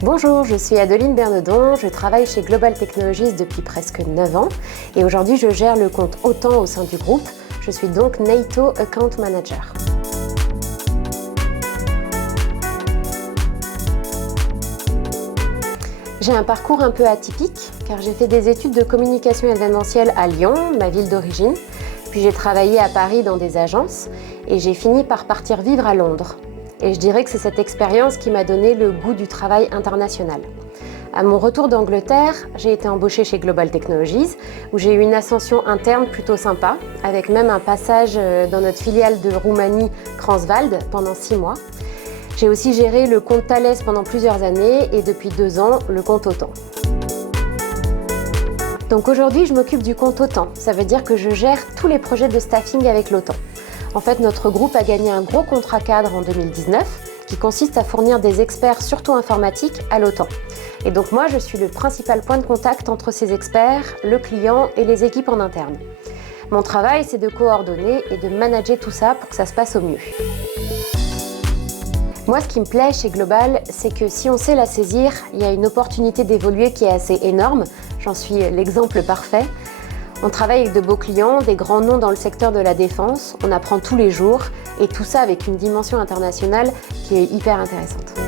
Bonjour, je suis Adeline Bernedon, je travaille chez Global Technologies depuis presque 9 ans et aujourd'hui je gère le compte Autant au sein du groupe. Je suis donc NATO Account Manager. J'ai un parcours un peu atypique car j'ai fait des études de communication événementielle à Lyon, ma ville d'origine, puis j'ai travaillé à Paris dans des agences et j'ai fini par partir vivre à Londres. Et je dirais que c'est cette expérience qui m'a donné le goût du travail international. À mon retour d'Angleterre, j'ai été embauchée chez Global Technologies, où j'ai eu une ascension interne plutôt sympa, avec même un passage dans notre filiale de Roumanie, Transvald, pendant 6 mois. J'ai aussi géré le compte Thales pendant plusieurs années et depuis 2 ans, le compte Autant. Donc aujourd'hui, je m'occupe du compte Autant. Ça veut dire que je gère tous les projets de staffing avec l'Autant. En fait, notre groupe a gagné un gros contrat cadre en 2019 qui consiste à fournir des experts, surtout informatiques, à l'Autant. Et donc moi, je suis le principal point de contact entre ces experts, le client et les équipes en interne. Mon travail, c'est de coordonner et de manager tout ça pour que ça se passe au mieux. Moi, ce qui me plaît chez Global, c'est que si on sait la saisir, il y a une opportunité d'évoluer qui est assez énorme. J'en suis l'exemple parfait. On travaille avec de beaux clients, des grands noms dans le secteur de la défense, on apprend tous les jours et tout ça avec une dimension internationale qui est hyper intéressante.